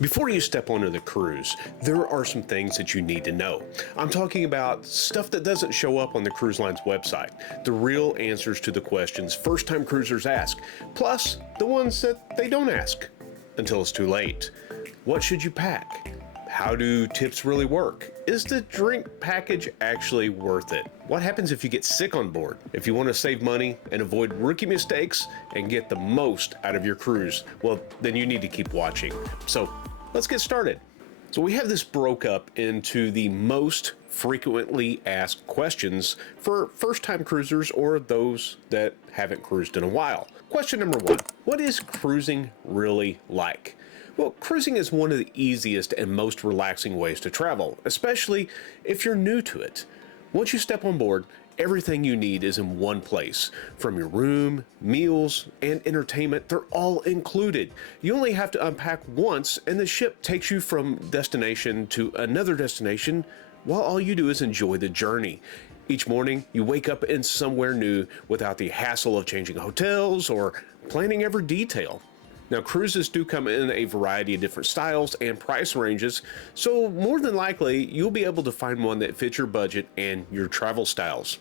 Before you step onto the cruise, there are some things that you need to know. I'm talking about stuff that doesn't show up on the cruise line's website, the real answers to the questions first-time cruisers ask, plus the ones that they don't ask until it's too late. What should you pack? How do tips really work? Is the drink package actually worth it? What happens if you get sick on board? If you want to save money and avoid rookie mistakes and get the most out of your cruise, well, then you need to keep watching. So let's get started. So we have this broke up into the most frequently asked questions for first-time cruisers or those that haven't cruised in a while. Question number one, what is cruising really like? Well, cruising is one of the easiest and most relaxing ways to travel, especially if you're new to it. Once you step on board, everything you need is in one place. From your room, meals, and entertainment, they're all included. You only have to unpack once, and the ship takes you from destination to another destination, while all you do is enjoy the journey. Each morning, you wake up in somewhere new without the hassle of changing hotels or planning every detail. Now, cruises do come in a variety of different styles and price ranges, so more than likely, you'll be able to find one that fits your budget and your travel styles.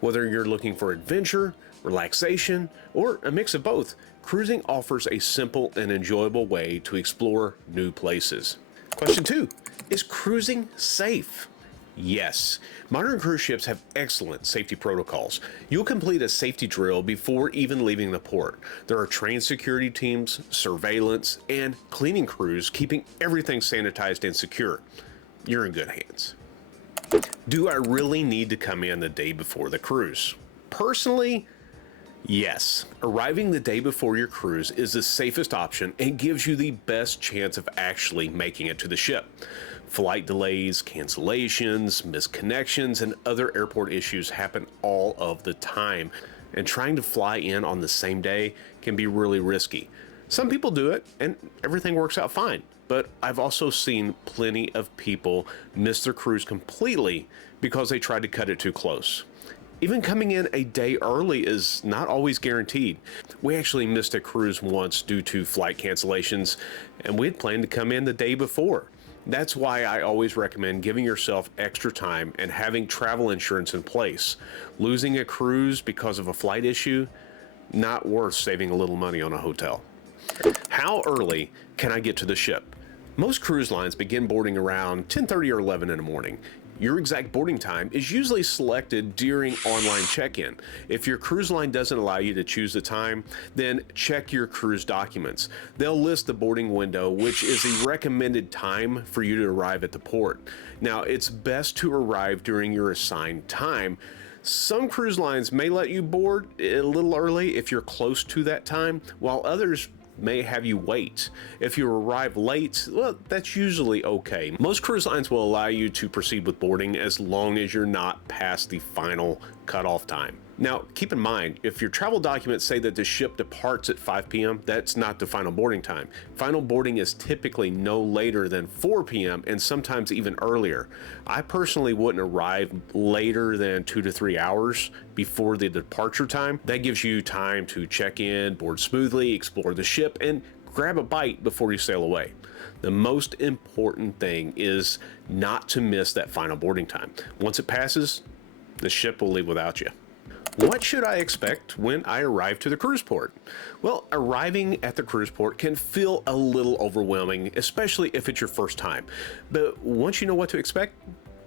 Whether you're looking for adventure, relaxation, or a mix of both, cruising offers a simple and enjoyable way to explore new places. Question 2, is cruising safe? Yes, modern cruise ships have excellent safety protocols. You'll complete a safety drill before even leaving the port. There are trained security teams, surveillance, and cleaning crews keeping everything sanitized and secure. You're in good hands. Do I really need to come in the day before the cruise? Personally, yes. Arriving the day before your cruise is the safest option and gives you the best chance of actually making it to the ship. Flight delays, cancellations, missed connections, and other airport issues happen all of the time, and trying to fly in on the same day can be really risky. Some people do it and everything works out fine, but I've also seen plenty of people miss their cruise completely because they tried to cut it too close. Even coming in a day early is not always guaranteed. We actually missed a cruise once due to flight cancellations, and we had planned to come in the day before. That's why I always recommend giving yourself extra time and having travel insurance in place. Losing a cruise because of a flight issue, not worth saving a little money on a hotel. How early can I get to the ship? Most cruise lines begin boarding around 10:30 or 11 in the morning. Your exact boarding time is usually selected during online check-in. If your cruise line doesn't allow you to choose the time, then check your cruise documents. They'll list the boarding window, which is the recommended time for you to arrive at the port. Now, it's best to arrive during your assigned time. Some cruise lines may let you board a little early if you're close to that time, while others may have you wait. If you arrive late, well, that's usually okay. Most cruise lines will allow you to proceed with boarding as long as you're not past the final cutoff time. Now, keep in mind, if your travel documents say that the ship departs at 5 p.m., that's not the final boarding time. Final boarding is typically no later than 4 p.m. and sometimes even earlier. I personally wouldn't arrive later than 2 to 3 hours before the departure time. That gives you time to check in, board smoothly, explore the ship, and grab a bite before you sail away. The most important thing is not to miss that final boarding time. Once it passes, the ship will leave without you. What should I expect when I arrive to the cruise port? Well, arriving at the cruise port can feel a little overwhelming, especially if it's your first time. But once you know what to expect,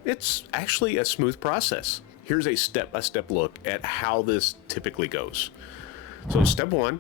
it's actually a smooth process. Here's a step-by-step look at how this typically goes. So step 1,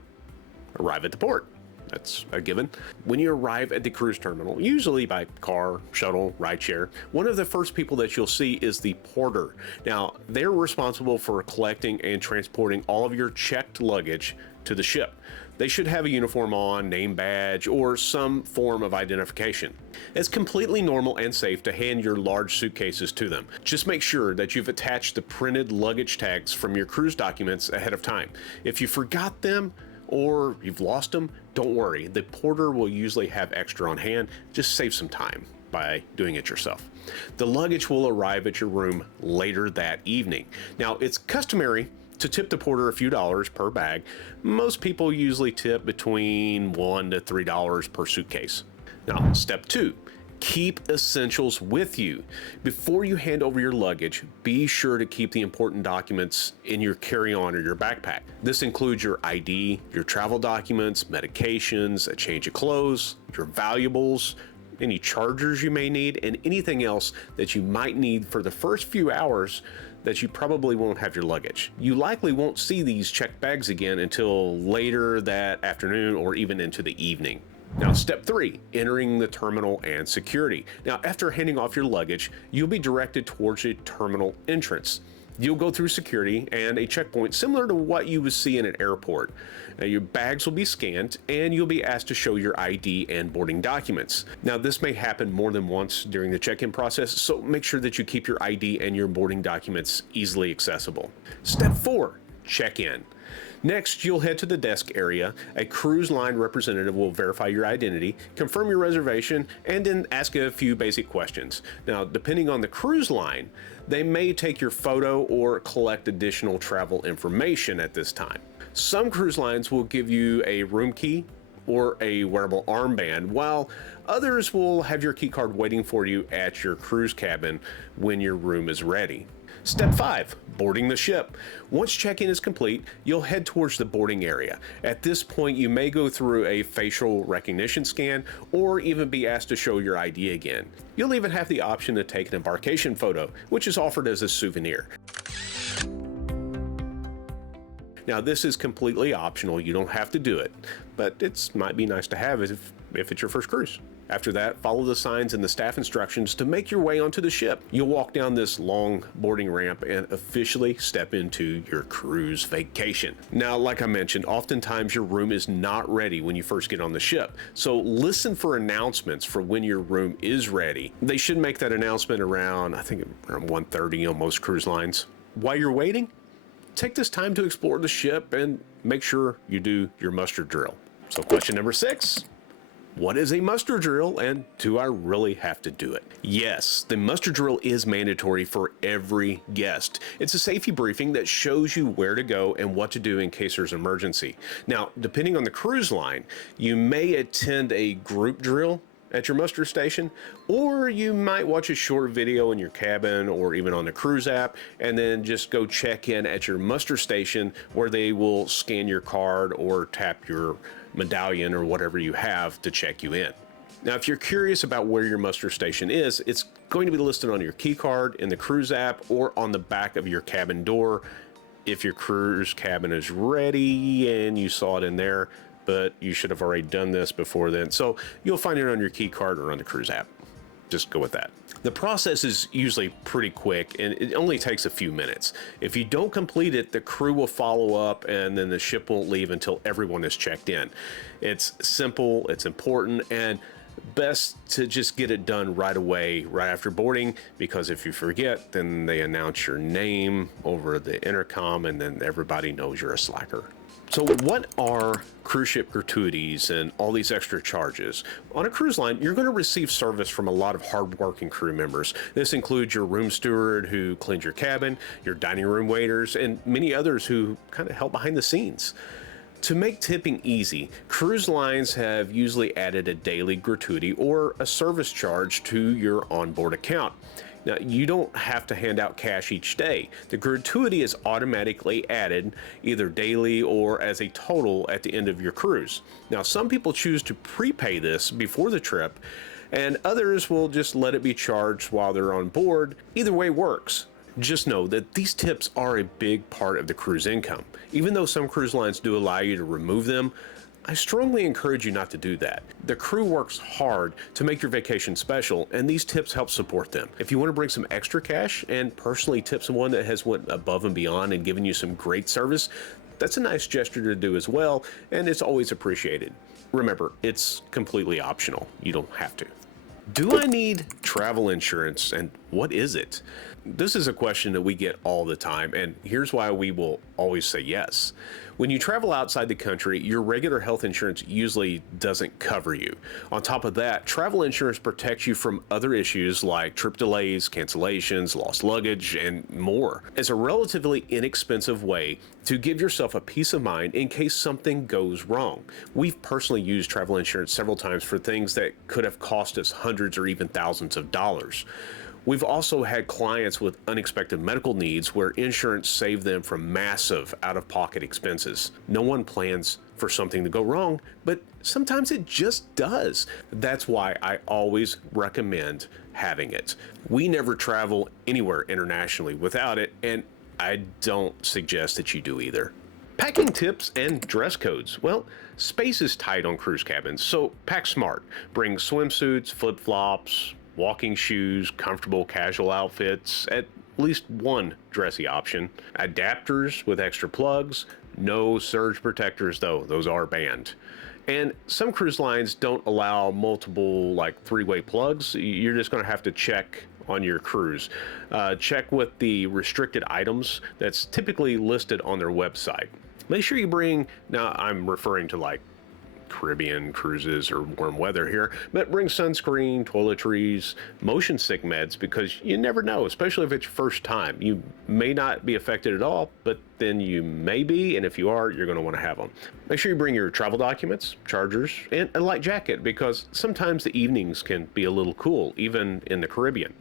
arrive at the port. That's a given. When you arrive at the cruise terminal, usually by car, shuttle, rideshare, one of the first people that you'll see is the porter. Now, they're responsible for collecting and transporting all of your checked luggage to the ship. They should have a uniform on, name badge, or some form of identification. It's completely normal and safe to hand your large suitcases to them. Just make sure that you've attached the printed luggage tags from your cruise documents ahead of time. If you forgot them, or you've lost them, don't worry. The porter will usually have extra on hand. Just save some time by doing it yourself. The luggage will arrive at your room later that evening. Now, it's customary to tip the porter a few dollars per bag. Most people usually tip between $1 to $3 per suitcase. Now, step 2. Keep essentials with you. Before you hand over your luggage, be sure to keep the important documents in your carry-on or your backpack. This includes your ID, your travel documents, medications, a change of clothes, your valuables, any chargers you may need, and anything else that you might need for the first few hours that you probably won't have your luggage. You likely won't see these checked bags again until later that afternoon or even into the evening. Now, step 3, entering the terminal and security. Now, after handing off your luggage, you'll be directed towards a terminal entrance. You'll go through security and a checkpoint similar to what you would see in an airport. Now, your bags will be scanned and you'll be asked to show your ID and boarding documents. Now, this may happen more than once during the check-in process, so make sure that you keep your ID and your boarding documents easily accessible. Step 4, check-in. Next, you'll head to the desk area. A cruise line representative will verify your identity, confirm your reservation, and then ask a few basic questions. Now, depending on the cruise line, they may take your photo or collect additional travel information at this time. Some cruise lines will give you a room key or a wearable armband, while others will have your key card waiting for you at your cruise cabin when your room is ready. Step 5, boarding the ship. Once check-in is complete, you'll head towards the boarding area. At this point, you may go through a facial recognition scan or even be asked to show your ID again. You'll even have the option to take an embarkation photo, which is offered as a souvenir. Now, this is completely optional. You don't have to do it, but it might be nice to have if it's your first cruise. After that, follow the signs and the staff instructions to make your way onto the ship. You'll walk down this long boarding ramp and officially step into your cruise vacation. Now, like I mentioned, oftentimes your room is not ready when you first get on the ship, so listen for announcements for when your room is ready. They should make that announcement around 1:30 on most cruise lines. While you're waiting, take this time to explore the ship and make sure you do your muster drill. So question number 6. What is a muster drill, and do I really have to do it? Yes, the muster drill is mandatory for every guest. It's a safety briefing that shows you where to go and what to do in case there's an emergency. Now, depending on the cruise line, you may attend a group drill at your muster station, or you might watch a short video in your cabin or even on the cruise app and then just go check in at your muster station where they will scan your card or tap your medallion or whatever you have to check you in. Now, if you're curious about where your muster station is, it's going to be listed on your key card in the cruise app or on the back of your cabin door if your cruise cabin is ready and you saw it in there, but you should have already done this before then. So you'll find it on your key card or on the cruise app. Just go with that. The process is usually pretty quick and it only takes a few minutes. If you don't complete it, the crew will follow up and then the ship won't leave until everyone is checked in. It's simple, it's important, and best to just get it done right away, right after boarding, because if you forget, then they announce your name over the intercom and then everybody knows you're a slacker. So what are cruise ship gratuities and all these extra charges? On a cruise line, you're going to receive service from a lot of hardworking crew members. This includes your room steward who cleans your cabin, your dining room waiters, and many others who kind of help behind the scenes. To make tipping easy, cruise lines have usually added a daily gratuity or a service charge to your onboard account. Now, you don't have to hand out cash each day. The gratuity is automatically added either daily or as a total at the end of your cruise. Now, some people choose to prepay this before the trip, and others will just let it be charged while they're on board. Either way works. Just know that these tips are a big part of the cruise income. Even though some cruise lines do allow you to remove them, I strongly encourage you not to do that. The crew works hard to make your vacation special, and these tips help support them. If you want to bring some extra cash and personally tip someone that has went above and beyond and given you some great service, that's a nice gesture to do as well, and it's always appreciated. Remember, it's completely optional. You don't have to. Do I need travel insurance, and what is it? This is a question that we get all the time, and here's why we will always say yes. When you travel outside the country, your regular health insurance usually doesn't cover you. On top of that, travel insurance protects you from other issues like trip delays, cancellations, lost luggage, and more. It's a relatively inexpensive way to give yourself a peace of mind in case something goes wrong. We've personally used travel insurance several times for things that could have cost us hundreds or even thousands of dollars. We've also had clients with unexpected medical needs where insurance saved them from massive out-of-pocket expenses. No one plans for something to go wrong, but sometimes it just does. That's why I always recommend having it. We never travel anywhere internationally without it, and I don't suggest that you do either. Packing tips and dress codes. Well, space is tight on cruise cabins, so pack smart. Bring swimsuits, flip-flops, walking shoes, comfortable casual outfits, at least one dressy option, adapters with extra plugs, no surge protectors though, those are banned. And some cruise lines don't allow multiple like three-way plugs. You're just going to have to check on your cruise. Check with the restricted items that's typically listed on their website. Make sure you bring, now I'm referring to like Caribbean cruises or warm weather here, but bring sunscreen, toiletries, motion sick meds, because you never know, especially if it's your first time. You may not be affected at all, but then you may be, and if you are, you're going to want to have them. Make sure you bring your travel documents, chargers, and a light jacket, because sometimes the evenings can be a little cool, even in the Caribbean.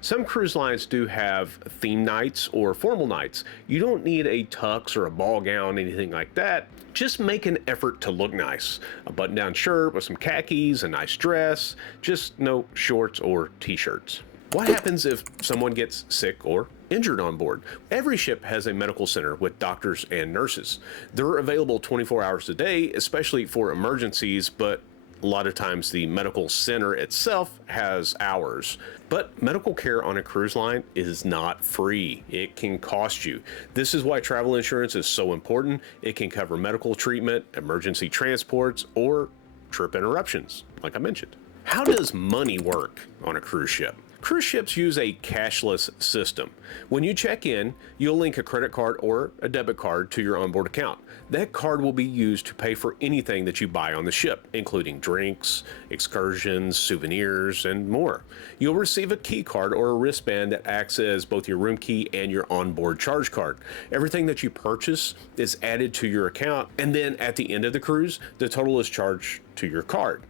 Some cruise lines do have theme nights or formal nights. You don't need a tux or a ball gown, anything like that. Just make an effort to look nice. A button-down shirt with some khakis, a nice dress, just no shorts or t-shirts. What happens if someone gets sick or injured on board? Every ship has a medical center with doctors and nurses. They're available 24 hours a day, especially for emergencies, but a lot of times the medical center itself has hours. But medical care on a cruise line is not free. It can cost you. This is why travel insurance is so important. It can cover medical treatment, emergency transports, or trip interruptions, like I mentioned. How does money work on a cruise ship? Cruise ships use a cashless system. When you check in, you'll link a credit card or a debit card to your onboard account. That card will be used to pay for anything that you buy on the ship, including drinks, excursions, souvenirs, and more. You'll receive a key card or a wristband that acts as both your room key and your onboard charge card. Everything that you purchase is added to your account, and then at the end of the cruise, the total is charged to your card.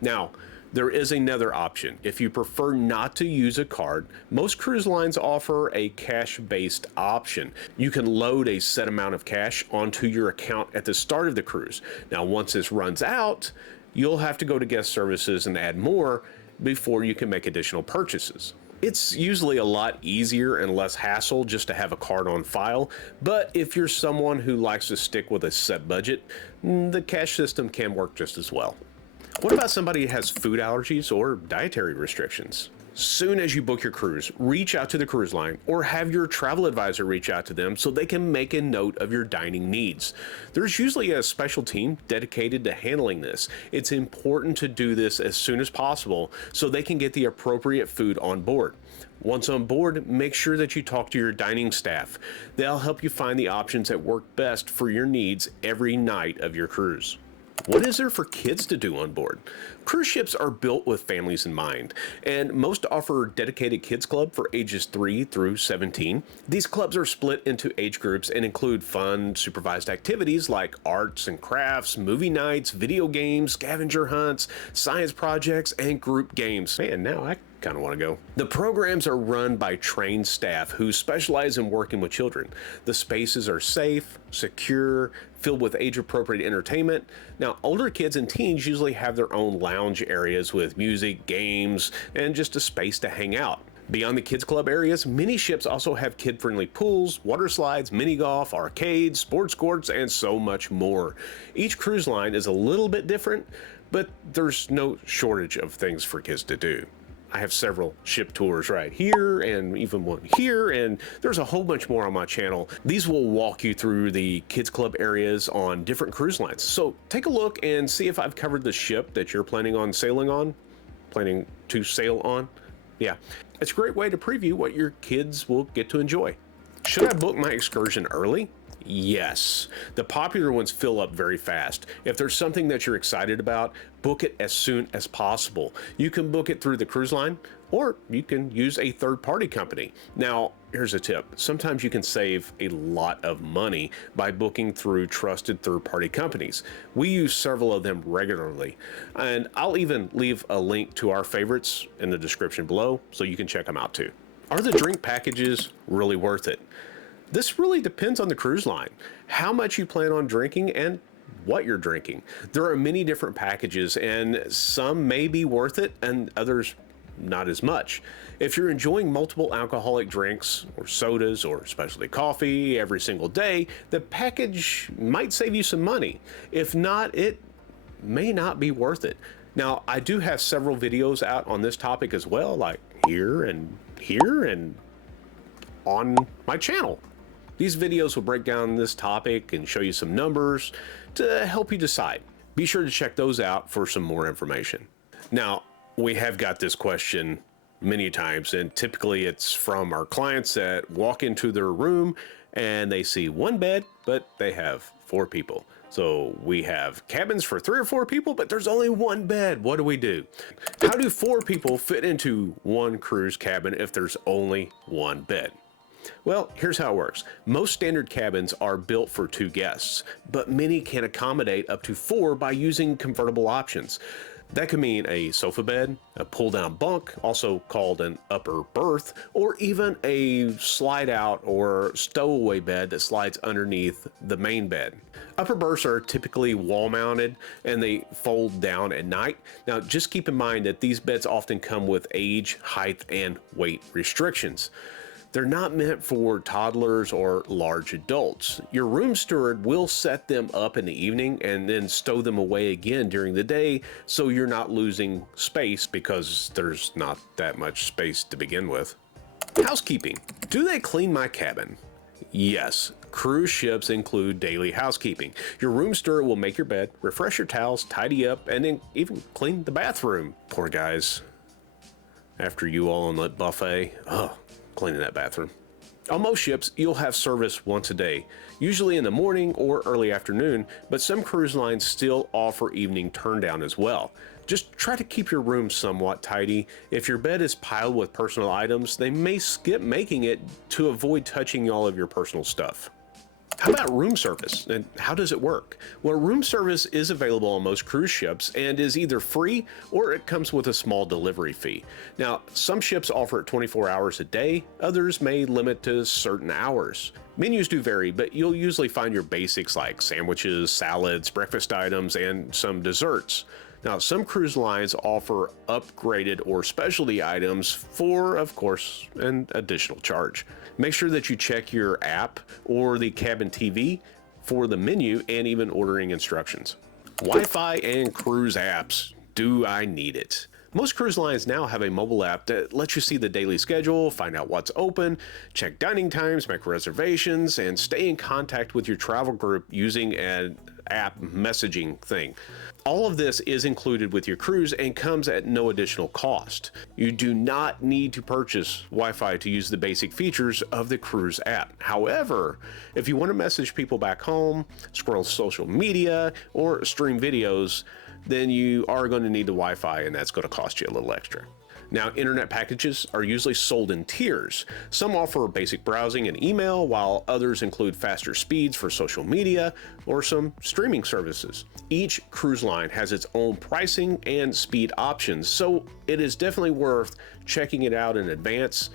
Now, there is another option. If you prefer not to use a card, most cruise lines offer a cash-based option. You can load a set amount of cash onto your account at the start of the cruise. Now, once this runs out, you'll have to go to guest services and add more before you can make additional purchases. It's usually a lot easier and less hassle just to have a card on file, but if you're someone who likes to stick with a set budget, the cash system can work just as well. What about somebody who has food allergies or dietary restrictions? Soon as you book your cruise, reach out to the cruise line or have your travel advisor reach out to them so they can make a note of your dining needs. There's usually a special team dedicated to handling this. It's important to do this as soon as possible so they can get the appropriate food on board. Once on board, make sure that you talk to your dining staff. They'll help you find the options that work best for your needs every night of your cruise. What is there for kids to do on board? Cruise ships are built with families in mind, and most offer dedicated kids club for ages 3 through 17. These clubs are split into age groups and include fun, supervised activities like arts and crafts, movie nights, video games, scavenger hunts, science projects, and group games. Man, now I kind of want to go. The programs are run by trained staff who specialize in working with children. The spaces are safe, secure, filled with age-appropriate entertainment. Now, older kids and teens usually have their own lounge areas with music, games, and just a space to hang out. Beyond the kids club areas, many ships also have kid-friendly pools, water slides, mini golf, arcades, sports courts, and so much more. Each cruise line is a little bit different, but there's no shortage of things for kids to do. I have several ship tours right here and even one here, and there's a whole bunch more on my channel. These will walk you through the kids club areas on different cruise lines. So take a look and see if I've covered the ship that you're planning to sail on. Yeah. It's a great way to preview what your kids will get to enjoy. Should I book my excursion early? Yes. The popular ones fill up very fast. If there's something that you're excited about, book it as soon as possible. You can book it through the cruise line, or you can use a third-party company. Now, here's a tip. Sometimes you can save a lot of money by booking through trusted third-party companies. We use several of them regularly, and I'll even leave a link to our favorites in the description below so you can check them out too. Are the drink packages really worth it? This really depends on the cruise line, how much you plan on drinking, and what you're drinking. There are many different packages, and some may be worth it and others not as much. If you're enjoying multiple alcoholic drinks or sodas or specialty coffee every single day, the package might save you some money. If not, it may not be worth it. Now, I do have several videos out on this topic as well, like here and on my channel. These videos will break down this topic and show you some numbers to help you decide. Be sure to check those out for some more information. Now, we have got this question many times, and typically it's from our clients that walk into their room and they see one bed, but they have 4 people. So we have cabins for 3 or 4 people, but there's only one bed. What do we do? How do 4 people fit into one cruise cabin if there's only one bed? Well, here's how it works. Most standard cabins are built for 2 guests, but many can accommodate up to 4 by using convertible options. That could mean a sofa bed, a pull-down bunk, also called an upper berth, or even a slide-out or stowaway bed that slides underneath the main bed. Upper berths are typically wall-mounted and they fold down at night. Now, just keep in mind that these beds often come with age, height, and weight restrictions. They're not meant for toddlers or large adults. Your room steward will set them up in the evening and then stow them away again during the day, so you're not losing space because there's not that much space to begin with. Housekeeping. Do they clean my cabin? Yes. Cruise ships include daily housekeeping. Your room steward will make your bed, refresh your towels, tidy up, and then even clean the bathroom. Poor guys. After you all on that buffet, cleaning that bathroom. On most ships, you'll have service once a day, usually in the morning or early afternoon, but some cruise lines still offer evening turndown as well. Just try to keep your room somewhat tidy. If your bed is piled with personal items, they may skip making it to avoid touching all of your personal stuff. How about room service, and how does it work? Well, room service is available on most cruise ships and is either free or it comes with a small delivery fee. Now, some ships offer it 24 hours a day, others may limit to certain hours. Menus do vary, but you'll usually find your basics like sandwiches, salads, breakfast items, and some desserts. Now, some cruise lines offer upgraded or specialty items for, of course, an additional charge. Make sure that you check your app or the cabin TV for the menu and even ordering instructions. Wi-Fi and cruise apps. Do I need it? Most cruise lines now have a mobile app that lets you see the daily schedule, find out what's open, check dining times, make reservations, and stay in contact with your travel group using an app messaging thing. All of this is included with your cruise and comes at no additional cost. You do not need to purchase Wi-Fi to use the basic features of the cruise app. However, if you want to message people back home, scroll social media, or stream videos, then you are going to need the Wi-Fi, and that's going to cost you a little extra. Now, internet packages are usually sold in tiers. Some offer basic browsing and email, while others include faster speeds for social media or some streaming services. Each cruise line has its own pricing and speed options, so it is definitely worth checking it out in advance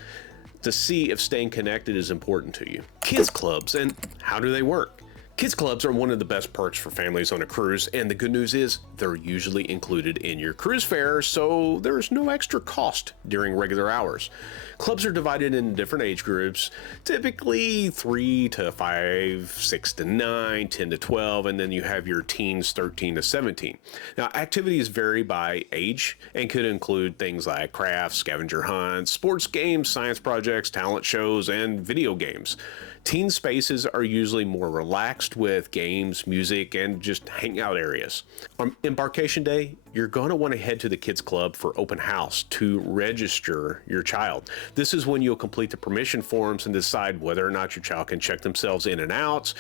to see if staying connected is important to you. Kids clubs, and how do they work? Kids clubs are one of the best perks for families on a cruise, and the good news is they're usually included in your cruise fare, so there's no extra cost during regular hours. Clubs are divided into different age groups, typically 3 to 5, 6 to 9, 10 to 12, and then you have your teens 13 to 17. Now, activities vary by age and could include things like crafts, scavenger hunts, sports games, science projects, talent shows, and video games. Teen spaces are usually more relaxed enclosed with games, music, and just hangout areas. On embarkation day, you're going to want to head to the kids club for open house to register your child. This is when you'll complete the permission forms and decide whether or not your child can check themselves in and out.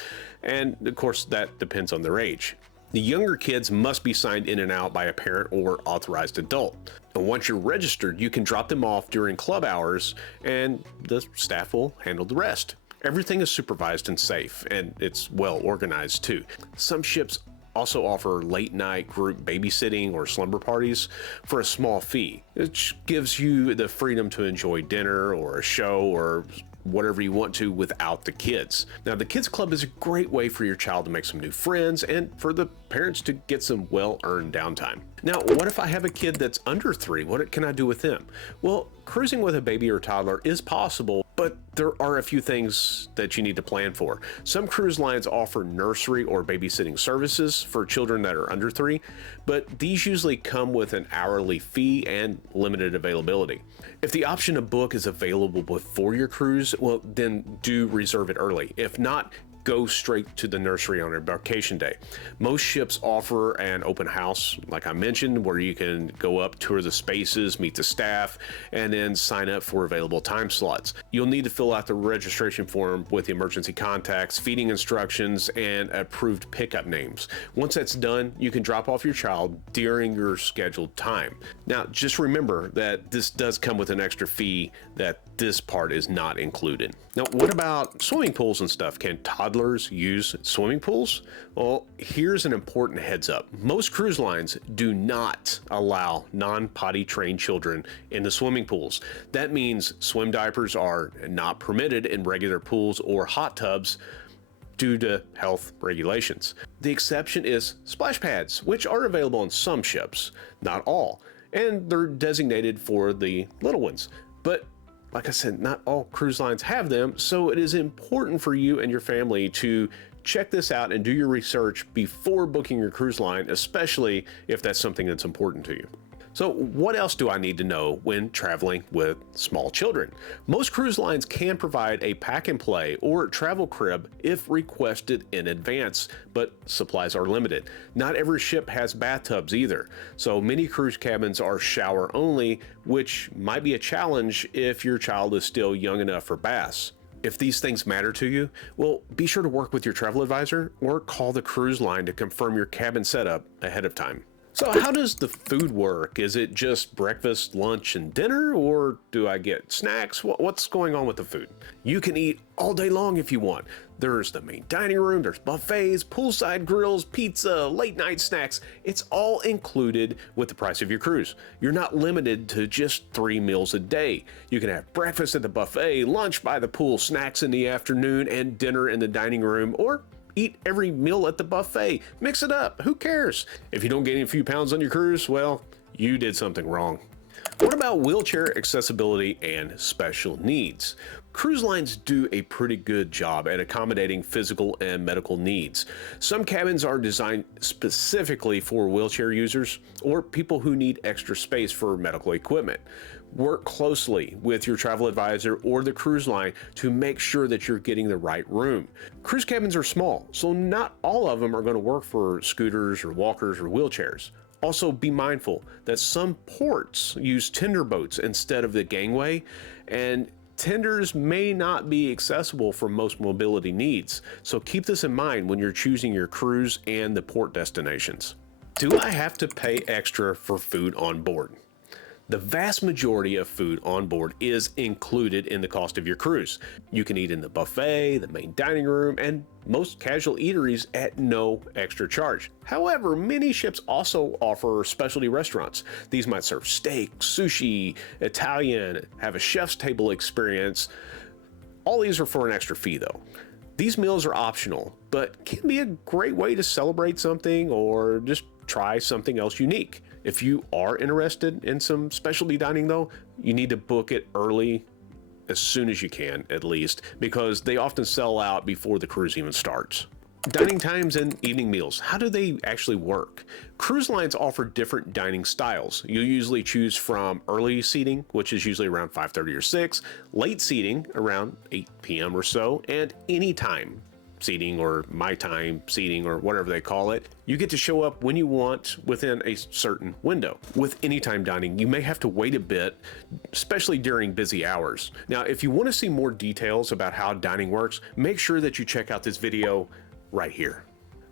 And of course, that depends on their age. The younger kids must be signed in and out by a parent or authorized adult. And once you're registered, you can drop them off during club hours and the staff will handle the rest. Everything is supervised and safe, and it's well organized too. Some ships also offer late night group babysitting or slumber parties for a small fee, which gives you the freedom to enjoy dinner or a show or whatever you want to without the kids. Now, the kids club is a great way for your child to make some new friends and for the parents to get some well-earned downtime. Now, what if I have a kid that's under 3? What can I do with them? Well, cruising with a baby or toddler is possible, but there are a few things that you need to plan for. Some cruise lines offer nursery or babysitting services for children that are under 3, but these usually come with an hourly fee and limited availability. If the option to book is available before your cruise, well, then do reserve it early. If not, go straight to the nursery on embarkation day. Most ships offer an open house, like I mentioned, where you can go up, tour the spaces, meet the staff, and then sign up for available time slots. You'll need to fill out the registration form with the emergency contacts, feeding instructions, and approved pickup names. Once that's done, you can drop off your child during your scheduled time. Now, just remember that this does come with an extra fee that this part is not included. Now, what about swimming pools and stuff? Can toddlers use swimming pools? Well, here's an important heads up. Most cruise lines do not allow non-potty trained children in the swimming pools. That means swim diapers are not permitted in regular pools or hot tubs due to health regulations. The exception is splash pads, which are available on some ships, not all, and they're designated for the little ones. But like I said, not all cruise lines have them, so it is important for you and your family to check this out and do your research before booking your cruise line, especially if that's something that's important to you. So what else do I need to know when traveling with small children? Most cruise lines can provide a pack and play or travel crib if requested in advance, but supplies are limited. Not every ship has bathtubs either, so many cruise cabins are shower only, which might be a challenge if your child is still young enough for baths. If these things matter to you, well, be sure to work with your travel advisor or call the cruise line to confirm your cabin setup ahead of time. So how does the food work? Is it just breakfast, lunch, and dinner, or do I get snacks? What's going on with the food? You can eat all day long if you want. There's the main dining room, there's buffets, poolside grills, pizza, late night snacks. It's all included with the price of your cruise. You're not limited to just 3 meals a day. You can have breakfast at the buffet, lunch by the pool, snacks in the afternoon, and dinner in the dining room, or eat every meal at the buffet. Mix it up. Who cares? If you don't gain a few pounds on your cruise, well, you did something wrong. What about wheelchair accessibility and special needs? Cruise lines do a pretty good job at accommodating physical and medical needs. Some cabins are designed specifically for wheelchair users or people who need extra space for medical equipment. Work closely with your travel advisor or the cruise line to make sure that you're getting the right room. Cruise cabins are small, so not all of them are going to work for scooters or walkers or wheelchairs. Also, be mindful that some ports use tender boats instead of the gangway, and tenders may not be accessible for most mobility needs. So keep this in mind when you're choosing your cruise and the port destinations. Do I have to pay extra for food on board? The vast majority of food on board is included in the cost of your cruise. You can eat in the buffet, the main dining room, and most casual eateries at no extra charge. However, many ships also offer specialty restaurants. These might serve steak, sushi, Italian, have a chef's table experience. All these are for an extra fee though. These meals are optional, but can be a great way to celebrate something or just try something else unique. If you are interested in some specialty dining though, you need to book it early, as soon as you can at least, because they often sell out before the cruise even starts. Dining times and evening meals, how do they actually work? Cruise lines offer different dining styles. You'll usually choose from early seating, which is usually around 5:30 or 6, late seating around 8 p.m. or so, and anytime seating or my time seating or whatever they call it. You get to show up when you want within a certain window. With anytime dining, you may have to wait a bit, especially during busy hours. Now, if you want to see more details about how dining works, make sure that you check out this video right here.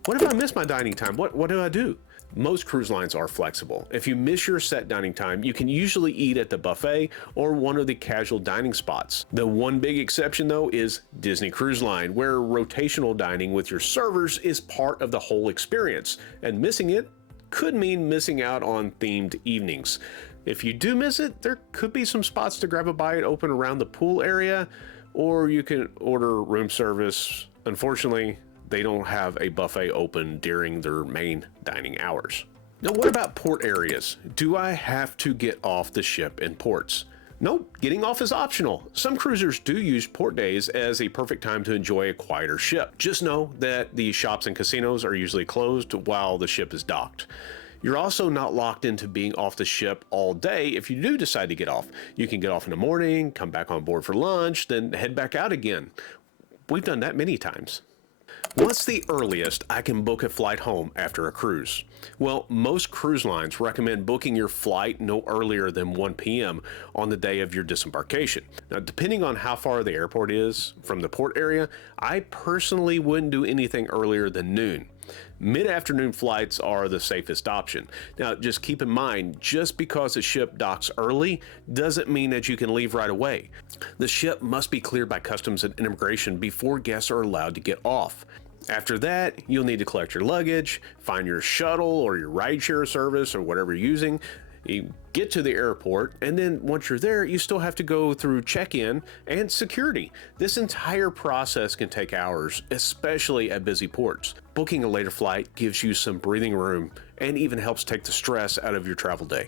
What if I miss my dining time? What do I do? Most cruise lines are flexible. If you miss your set dining time, you can usually eat at the buffet or one of the casual dining spots. The one big exception though is Disney Cruise Line, where rotational dining with your servers is part of the whole experience, and missing it could mean missing out on themed evenings. If you do miss it, there could be some spots to grab a bite open around the pool area, or you can order room service. Unfortunately, they don't have a buffet open during their main dining hours. Now, what about port areas? Do I have to get off the ship in ports? Nope, getting off is optional. Some cruisers do use port days as a perfect time to enjoy a quieter ship. Just know that the shops and casinos are usually closed while the ship is docked. You're also not locked into being off the ship all day if you do decide to get off. You can get off in the morning, come back on board for lunch, then head back out again. We've done that many times. What's the earliest I can book a flight home after a cruise? Well, most cruise lines recommend booking your flight no earlier than 1 p.m. on the day of your disembarkation. Now, depending on how far the airport is from the port area, I personally wouldn't do anything earlier than noon. Mid-afternoon flights are the safest option. Now, just keep in mind, just because a ship docks early doesn't mean that you can leave right away. The ship must be cleared by customs and immigration before guests are allowed to get off. After that, you'll need to collect your luggage, find your shuttle or your rideshare service or whatever you're using. You get to the airport, and then once you're there, you still have to go through check-in and security. This entire process can take hours, especially at busy ports. Booking a later flight gives you some breathing room and even helps take the stress out of your travel day.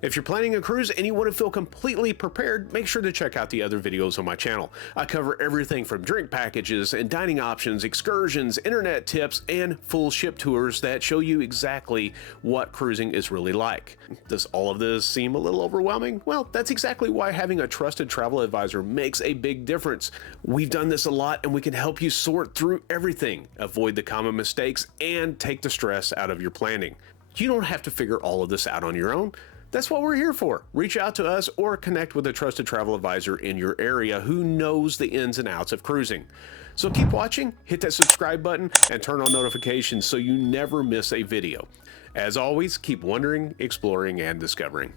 If you're planning a cruise and you want to feel completely prepared, make sure to check out the other videos on my channel. I cover everything from drink packages and dining options, excursions, internet tips, and full ship tours that show you exactly what cruising is really like. Does all of this seem a little overwhelming? Well, that's exactly why having a trusted travel advisor makes a big difference. We've done this a lot, and we can help you sort through everything, avoid the common mistakes, and take the stress out of your planning. You don't have to figure all of this out on your own. That's what we're here for. Reach out to us or connect with a trusted travel advisor in your area who knows the ins and outs of cruising. So keep watching, hit that subscribe button, and turn on notifications so you never miss a video. As always, keep wondering, exploring, and discovering.